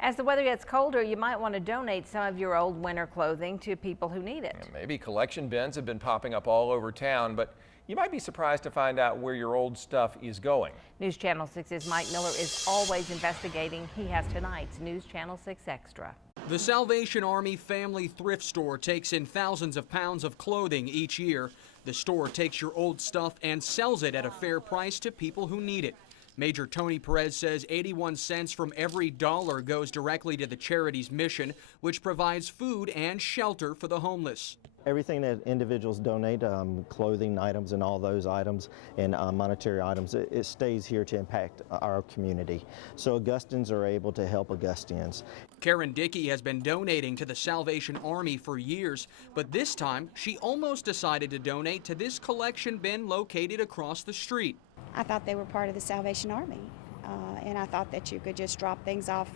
As the weather gets colder, you might want to donate some of your old winter clothing to people who need it. Yeah, maybe collection bins have been popping up all over town, but you might be surprised to find out where your old stuff is going. News Channel 6's Mike Miller is always investigating. He has tonight's News Channel 6 Extra. The Salvation Army Family Thrift Store takes in thousands of pounds of clothing each year. The store takes your old stuff and sells it at a fair price to people who need it. Major Tony Perez says 81 cents from every dollar goes directly to the charity's mission, which provides food and shelter for the homeless. Everything that individuals donate, clothing items and all those items and monetary items, it stays here to impact our community. So Augustins are able to help Augustinians. Karen Dickey has been donating to the Salvation Army for years, but this time she almost decided to donate to this collection bin located across the street. I thought they were part of the Salvation Army, and I thought that you could just drop things off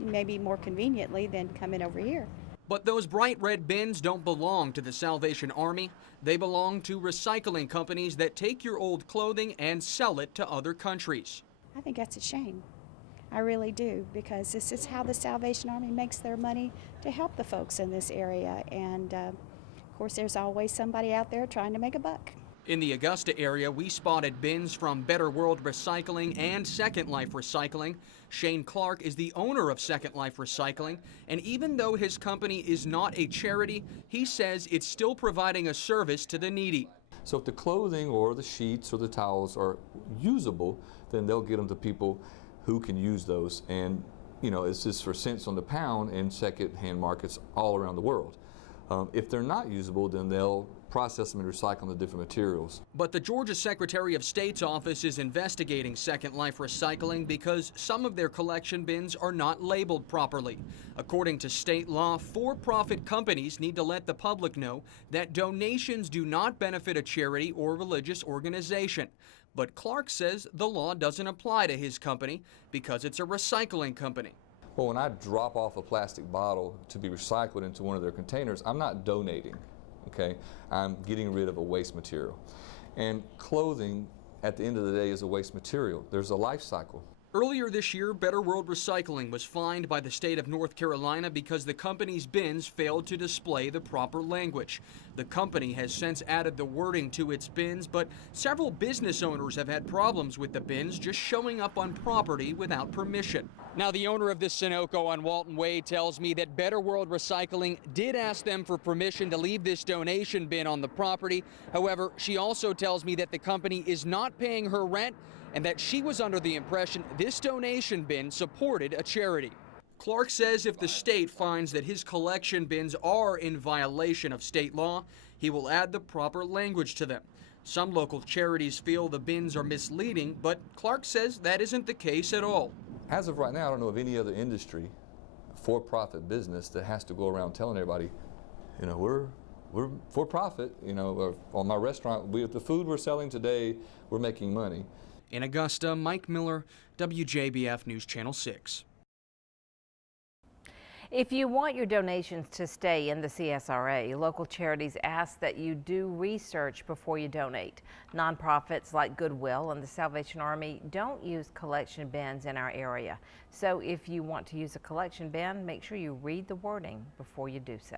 maybe more conveniently than coming over here. But those bright red bins don't belong to the Salvation Army. They belong to recycling companies that take your old clothing and sell it to other countries. I think that's a shame. I really do, because this is how the Salvation Army makes their money to help the folks in this area. And of course, there's always somebody out there trying to make a buck. In the Augusta area, we spotted bins from Better World Recycling and Second Life Recycling. Shane Clark is the owner of Second Life Recycling, and even though his company is not a charity, he says it's still providing a service to the needy. So if the clothing or the sheets or the towels are usable, then they'll get them to people who can use those. And, you know, it's just for cents on the pound in second-hand markets all around the world. If they're not usable, then they'll process them and recycle them to different materials. But the Georgia Secretary of State's office is investigating Second Life Recycling because some of their collection bins are not labeled properly. According to state law, for-profit companies need to let the public know that donations do not benefit a charity or religious organization. But Clark says the law doesn't apply to his company because it's a recycling company. Well, when I drop off a plastic bottle to be recycled into one of their containers, I'm not donating, okay? I'm getting rid of a waste material. And clothing, at the end of the day, is a waste material. There's a life cycle. Earlier this year, Better World Recycling was fined by the state of North Carolina because the company's bins failed to display the proper language. The company has since added the wording to its bins, but several business owners have had problems with the bins just showing up on property without permission. Now, the owner of this Sunoco on Walton Way tells me that Better World Recycling did ask them for permission to leave this donation bin on the property. However, she also tells me that the company is not paying her rent and that she was under the impression this donation bin supported a charity. Clark says if the state finds that his collection bins are in violation of state law, he will add the proper language to them. Some local charities feel the bins are misleading, but Clark says that isn't the case at all. As of right now, I don't know of any other industry, for-profit business, that has to go around telling everybody, you know, we're for profit, you know, on my restaurant, with the food we're selling today, we're making money. In Augusta, Mike Miller, WJBF News Channel 6. If you want your donations to stay in the CSRA, local charities ask that you do research before you donate. Nonprofits like Goodwill and the Salvation Army don't use collection bins in our area. So if you want to use a collection bin, make sure you read the wording before you do so.